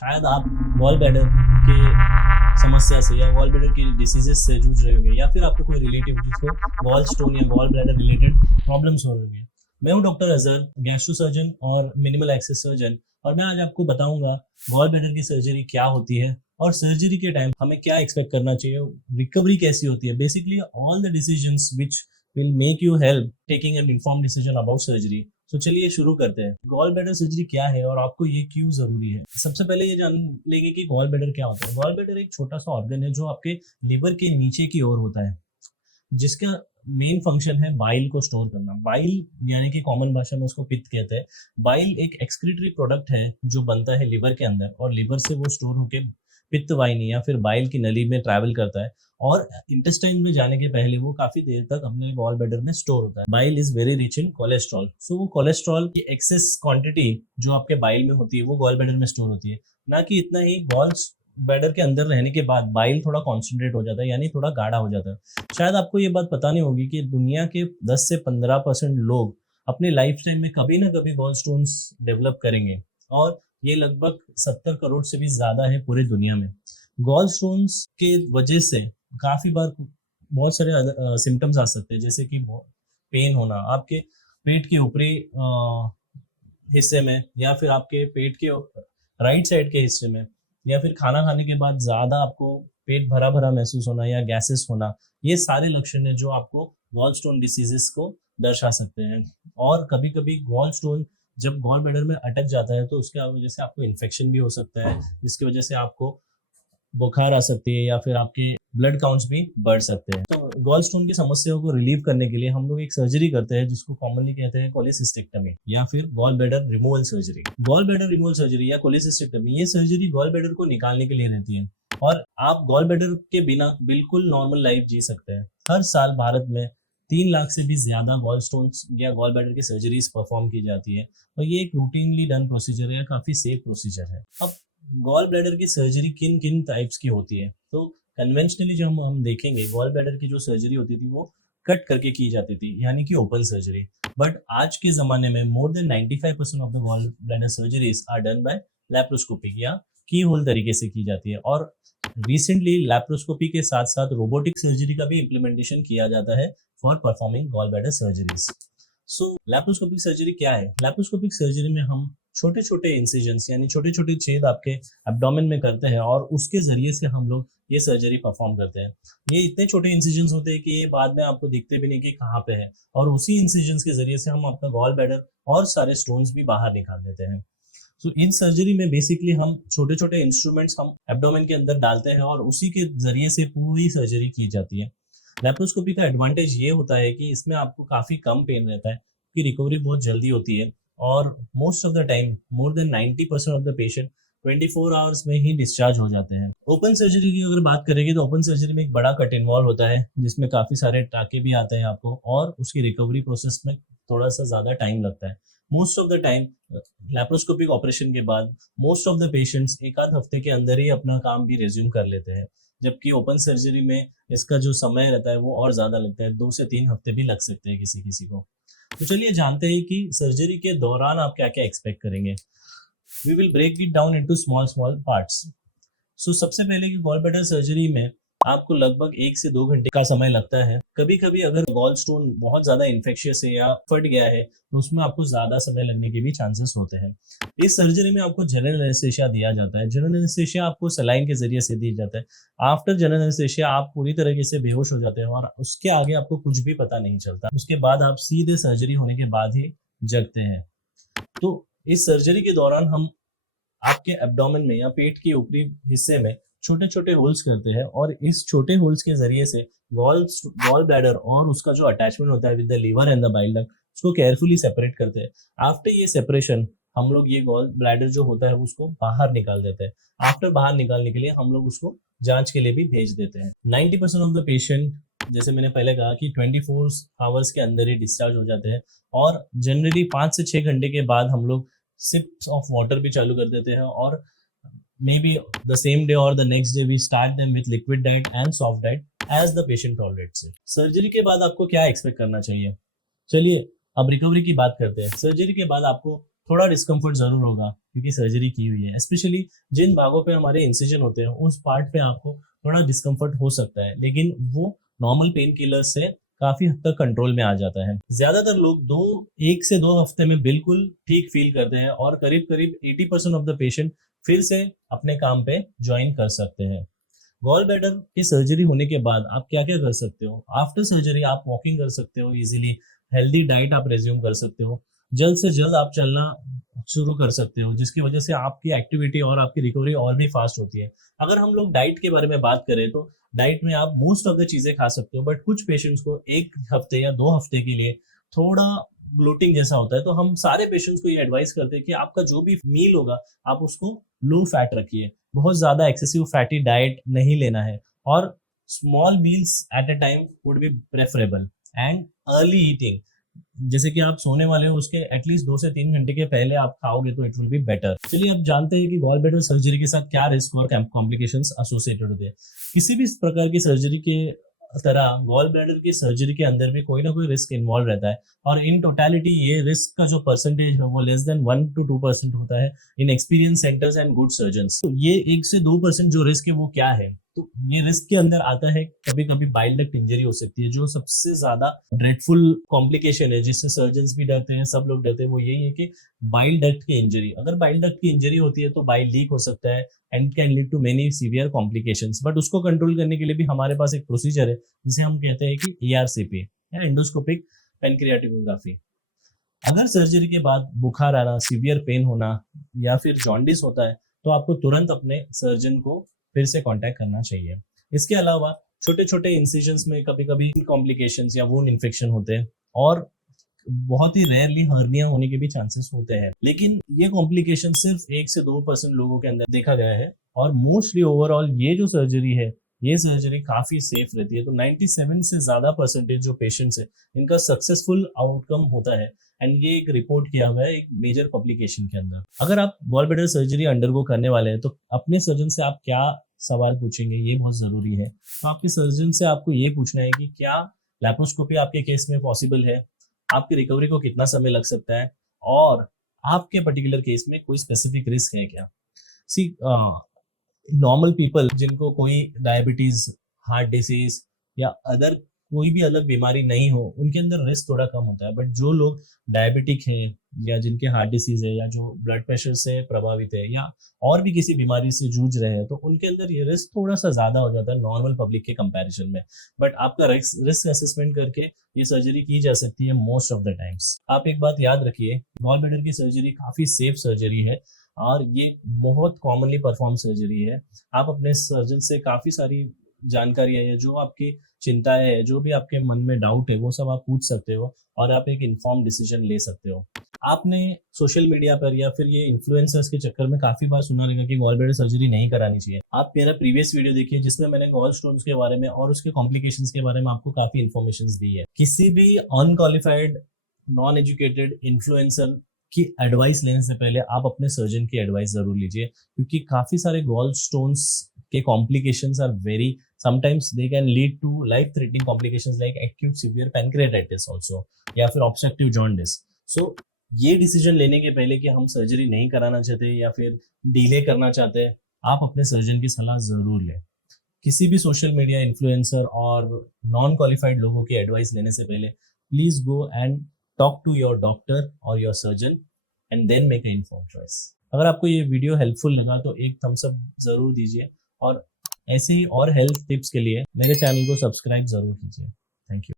शायद आप gall bladder के समस्या से या गॉल ब्लैडर की डिसीजेस से जूझ रहे होंगे, या फिर आपको कोई रिलेटिव जिसको गॉल स्टोन या गॉल ब्लैडर रिलेटेड प्रॉब्लम्स हो रही होंगे। मैं हूं डॉक्टर अजहर, गैस्ट्रो सर्जन और मिनिमल एक्सेस सर्जन, और मैं आज आपको बताऊंगा गॉल ब्लैडर की सर्जरी क्या होती है और सर्जरी के टाइम हमें क्या एक्सपेक्ट करना चाहिए, रिकवरी कैसी होती है, basically all the decisions which will make you help taking an informed decision about surgery. तो चलिए शुरू करते हैं। गॉल ब्लैडर सर्जरी क्या है और आपको ये क्यों जरूरी है। सबसे पहले ये जान लेंगे कि गॉल ब्लैडर क्या होता है। गॉल ब्लैडर एक छोटा सा ऑर्गन है जो आपके लिवर के नीचे की ओर होता है, जिसका मेन फंक्शन है बाइल को स्टोर करना। बाइल यानी कि कॉमन भाषा में उसको पित्त कहते हैं। बाइल एक एक्सक्रीटरी प्रोडक्ट है जो बनता है लिवर के अंदर, और लिवर से वो स्टोर होकर पित्त वाहिनी या फिर बाइल की नली में ट्रैवल करता है, और इंटेस्टाइन में जाने के पहले वो काफी देर तक अपने गॉल ब्लैडर में स्टोर होता है। Bile is very rich in cholesterol, so वो कोलेस्ट्रॉल की एक्सेस क्वांटिटी जो आपके बाइल में होती है वो गॉल ब्लैडर में स्टोर होती है। ना कि इतना ही, गॉल ब्लैडर के अंदर रहने के बाद बाइल थोड़ा कॉन्सेंट्रेट हो जाता है, यानी थोड़ा गाढ़ा हो जाता है। शायद आपको ये बात पता नहीं होगी कि दुनिया के 10 से 15% लोग अपने लाइफ टाइम में कभी ना कभी गॉल स्टोन्स डेवलप करेंगे, और ये लगभग 70 करोड़ से भी ज्यादा है पूरी दुनिया में। गॉल स्टोन्स के वजह से काफी बार बहुत सारे सिम्टम्स आ सकते हैं, जैसे कि पेन होना आपके पेट के ऊपरी हिस्से में, या फिर आपके पेट के राइट साइड के हिस्से में, या फिर खाना खाने के बाद ज्यादा आपको पेट भरा भरा महसूस होना या गैसेस होना। ये सारे लक्षण है जो आपको गॉल स्टोन डिसीजेस को दर्शा सकते हैं। और कभी कभी गॉल स्टोन जब गॉल ब्लैडर में अटक जाता है तो उसके वजह से आपको इन्फेक्शन भी हो सकता है, जिसकी वजह से आपको बुखार आ सकती है या फिर आपके ब्लड काउंट्स भी बढ़ सकते हैं। तो गॉल स्टोन की समस्याओं को रिलीव करने के लिए हम लोग एक सर्जरी करते हैं जिसको कॉमनली कहते हैं कोलेसिस्टेक्टमी या फिर gall bladder removal surgery. Gall bladder removal surgery या कोलेसिस्टेक्टमी, ये सर्जरी गॉल ब्लैडर को निकालने के लिए रहती है, और आप गॉल ब्लैडर के बिना बिल्कुल नॉर्मल लाइफ जी सकते हैं। हर साल भारत में 3 लाख से भी ज्यादा गॉल स्टोन्स या गॉल ब्लैडर की सर्जरीज परफॉर्म की जाती है, और ये एक रूटीनली डन प्रोसीजर है या काफी सेफ प्रोसीजर है। अब गॉल ब्लैडर की सर्जरी किन किन टाइप्स की होती है, तो कन्वेंशनली जो हम देखेंगे, गॉल ब्लैडर की जो सर्जरी होती थी वो कट करके की जाती थी, यानी कि ओपन सर्जरी। बट आज के जमाने में more than 95% of the gall bladder surgeries are done by laparoscopy या की होल तरीके से की जाती है। और रिसेंटली लैप्रोस्कोपी के साथ साथ रोबोटिक सर्जरी का भी इम्प्लीमेंटेशन किया जाता है for performing gall bladder surgeries. So laparoscopic surgery क्या है। लैप्रोस्कोपिक सर्जरी में हम छोटे छोटे इंसिजन्स यानी छोटे छोटे छेद आपके एब्डोमेन में करते हैं, और उसके जरिए से हम लोग ये सर्जरी परफॉर्म करते हैं। ये इतने छोटे इंसिजन्स होते हैं कि ये बाद में आपको दिखते भी नहीं कि कहाँ पे है, और उसी इंसिजन्स के जरिए से हम अपना गॉल ब्लैडर और सारे स्टोन्स भी बाहर निकाल देते हैं। सो इन सर्जरी में बेसिकली हम छोटे छोटे इंस्ट्रूमेंट्स हम एब्डोमेन के अंदर डालते हैं, और उसी के जरिए से पूरी सर्जरी की जाती है। लैप्रोस्कोपी का एडवांटेज ये होता है कि इसमें आपको काफी कम पेन रहता है, कि रिकवरी बहुत जल्दी होती है, और most of the time more than 90% of the patient 24 hours में ही डिस्चार्ज हो जाते हैं। ओपन सर्जरी की अगर बात करेंगे तो ओपन सर्जरी में एक बड़ा कट इन्वॉल्व होता है, जिसमें काफी सारे टाके भी आते हैं आपको, और उसकी रिकवरी प्रोसेस में थोड़ा सा ज्यादा टाइम लगता है। Most of the time laparoscopic operation के बाद मोस्ट ऑफ द पेशेंट्स एक आध हफ्ते के अंदर ही अपना काम भी रिज्यूम कर लेते हैं, जबकि ओपन सर्जरी में इसका जो समय रहता है वो और ज्यादा लगता है, 2 से 3 हफ्ते भी लग सकते हैं किसी किसी को। तो चलिए जानते हैं कि सर्जरी के दौरान आप क्या क्या एक्सपेक्ट करेंगे। We will break it down into small small parts. So सबसे पहले कि गॉल ब्लैडर सर्जरी में आपको लगभग 1 से 2 घंटे का समय लगता है। कभी कभी अगर गॉल स्टोन बहुत ज्यादा इन्फेक्शियस है या फट गया है तो उसमें आपको ज्यादा समय लगने के भी चांसेस होते हैं। इस सर्जरी में आपको जनरल एनेस्थीसिया दिया जाता है। जनरल एनेस्थीसिया आपको सलाइन के जरिए से दिया जाता है। आफ्टर जनरल एनेस्थीसिया आप पूरी तरीके से बेहोश हो जाते हैं, और उसके आगे आपको कुछ भी पता नहीं चलता। उसके बाद आप सीधे सर्जरी होने के बाद ही जगते हैं। तो इस सर्जरी के दौरान हम आपके एब्डोमेन में या पेट के ऊपरी हिस्से में छोटे छोटे होल्स करते हैं, और इस छोटे होल्स के जरिए से गॉल ब्लैडर और उसका जो अटैचमेंट होता है with the liver and the bile duct, उसको केयरफुली सेपरेट करते हैं। आफ्टर ये सेपरेशन हम लोग ये गॉल ब्लैडर जो होता है उसको बाहर निकाल देते हैं। आफ्टर बाहर निकालने के लिए हम लोग उसको जांच के लिए भी भेज देते हैं। 90% ऑफ द पेशेंट, जैसे मैंने पहले कहा कि 24 आवर्स के अंदर ही डिस्चार्ज हो जाते हैं, और जनरली 5 से 6 घंटे के बाद हम लोग सिप्स ऑफ वाटर भी चालू कर देते हैं, और maybe the same day or the next day we start them with liquid diet and soft diet as the patient tolerates it. Surgery के बाद आपको क्या एक्सपेक्ट करना चाहिए। चलिए अब रिकवरी की बात करते हैं। सर्जरी के बाद आपको थोड़ा डिस्कम्फर्ट जरूर होगा क्योंकि सर्जरी की हुई है। स्पेशली जिन भागों पे हमारे इंसिजन होते हैं उस पार्ट पे आपको थोड़ा डिस्कम्फर्ट हो सकता है, लेकिन वो नॉर्मल पेन किलर से काफी हद तक कंट्रोल में आ जाता है। ज्यादातर लोग 1 से 2 हफ्ते में बिल्कुल ठीक फील करते हैं और करीब करीब 80% ऑफ द पेशेंट फिर से अपने काम पे ज्वाइन कर सकते हैं। गॉल ब्लैडर की सर्जरी होने के बाद आप क्या क्या कर सकते हो? आफ्टर सर्जरी आप वॉकिंग कर सकते हो इजीली, हेल्दी डाइट आप रेज्यूम कर सकते हो, जल्द से जल्द आप चलना शुरू कर सकते हो, जिसकी वजह से आपकी एक्टिविटी और आपकी रिकवरी और भी फास्ट होती है। अगर हम लोग डाइट के बारे में बात करें तो डाइट में आप मोस्ट ऑफ द चीजें खा सकते हो, बट कुछ पेशेंट्स को 1 हफ्ते या 2 हफ्ते के लिए थोड़ा ब्लोटिंग जैसा होता है, तो हम सारे पेशेंट्स को ये एडवाइस करते हैं कि आपका जो भी मील होगा आप उसको लो फैट रखिए, बहुत ज्यादा एक्सेसिव फैटी डाइट नहीं लेना है, और small meals at a time would be preferable, and early eating, जैसे कि आप सोने वाले हो उसके एटलीस्ट 2 से 3 घंटे के पहले आप खाओगे तो इट विल बी बेटर। चलिए अब जानते हैं कि गॉल ब्लैडर सर्जरी के साथ क्या रिस्क और कॉम्प्लिकेशंस एसोसिएटेड होते हैं। किसी भी प्रकार की सर्जरी के तरह गॉल ब्लैडर की सर्जरी के अंदर भी कोई ना कोई रिस्क इन्वॉल्व रहता है, और इन टोटलिटी ये रिस्क का जो परसेंटेज है वो लेस देन 1 to 2% होता है in experience centres and good surgeons. तो ये 1 से 2% जो रिस्क है वो क्या है? तो ये रिस्क के अंदर आता है कभी कभी बाइल डक्ट इंजरी हो सकती है, जो सबसे ज्यादा ड्रेडफुल कॉम्प्लिकेशन है जिससे सर्जन्स भी डरते हैं, सब लोग डरते हैं, वो यही है कि बाइल डक्ट की इंजरी। अगर बाइल डक्ट की इंजरी होती है तो बाइल लीक हो सकता है and can lead to many severe complications, but उसको कंट्रोल करने के लिए भी हमारे पास एक प्रोसीजर है जिसे हम कहते हैं कि ERCP या एंडोस्कोपिक पेनक्रियाटिकोग्राफी। अगर सर्जरी के बाद बुखार आना, सीवियर पेन होना या फिर जॉन्डिस होता है तो आपको तुरंत अपने सर्जन को फिर से कांटेक्ट करना चाहिए। इसके अलावा छोटे छोटे इंसिजन्स में कभी कभी कॉम्प्लिकेशंस या वुंड इन्फेक्शन होते हैं, और बहुत ही रेयरली हर्निया होने के भी चांसेस होते हैं, लेकिन ये कॉम्प्लिकेशन सिर्फ 1 से 2% लोगों के अंदर देखा गया है, और मोस्टली ओवरऑल ये जो सर्जरी है ये सर्जरी काफी सेफ रहती है। तो 97 से ज्यादा परसेंटेज जो पेशेंट्स है इनका सक्सेसफुल आउटकम होता है, एंड ये एक रिपोर्ट किया हुआ है एक मेजर पब्लिकेशन के अंदर। अगर आप गॉल ब्लैडर सर्जरी अंडरगो करने वाले हैं तो अपने सर्जन से आप क्या सवाल पूछेंगे ये बहुत जरूरी है। तो आपके सर्जन से आपको ये पूछना है कि क्या लैप्रोस्कोपी आपके केस में पॉसिबल है, आपकी रिकवरी को कितना समय लग सकता है, और आपके पर्टिकुलर केस में कोई स्पेसिफिक रिस्क है क्या। सी नॉर्मल पीपल जिनको कोई डायबिटीज, हार्ट डिसीज या अदर कोई भी अलग बीमारी नहीं हो उनके अंदर रिस्क थोड़ा कम होता है, बट जो लोग डायबिटिक हैं या जिनके हार्ट डिसीज है या जो ब्लड प्रेशर से प्रभावित है या और भी किसी बीमारी से जूझ रहे हैं तो उनके अंदर ये रिस्क थोड़ा सा ज्यादा हो जाता है नॉर्मल पब्लिक के कंपैरिजन में। बट आपका रिस्क असेसमेंट करके ये सर्जरी की जा सकती है मोस्ट ऑफ द टाइम्स। आप एक बात याद रखिए, गॉल ब्लैडर की सर्जरी काफी सेफ सर्जरी है और ये बहुत कॉमनली परफॉर्म सर्जरी है। आप अपने सर्जन से काफी सारी जानकारियां है, जो आपकी चिंताएं है, जो भी आपके मन में डाउट है वो सब आप पूछ सकते हो और आप एक इन्फॉर्म डिसीजन ले सकते हो। आपने सोशल मीडिया पर या फिर ये इन्फ्लुएंसर्स के चक्कर में काफी बार सुना रहेगा कि गॉल ब्लैडर सर्जरी नहीं करानी चाहिए। आप मेरा प्रीवियस वीडियो देखिए जिसमें मैंने गॉल स्टोन्स के बारे में और उसके कॉम्प्लिकेशंस के बारे में आपको काफी इन्फॉर्मेशन दी है। किसी भी अनक्वालिफाइड, नॉन एजुकेटेड इन्फ्लुएंसर की एडवाइस लेने से पहले आप अपने सर्जन की एडवाइस जरूर लीजिए, क्योंकि काफी सारे गॉल स्टोन्स के complications are very, sometimes they can lead to life threatening complications like acute severe pancreatitis also या फिर obstructive jaundice। so ये डिसीजन लेने के पहले कि हम सर्जरी नहीं कराना चाहते या फिर डिले करना चाहते हैं, आप अपने सर्जन की सलाह जरूर लें। किसी भी सोशल मीडिया इन्फ्लुएंसर और नॉन क्वालिफाइड लोगों की एडवाइस लेने से पहले please go and talk to your doctor और your surgeon and then make a informed choice. अगर आपको ये वीडियो हेल्पफुल लगा तो एक थम्स अप जरूर दीजिए, और ऐसे ही और हेल्थ टिप्स के लिए मेरे चैनल को सब्सक्राइब जरूर कीजिए। Thank you.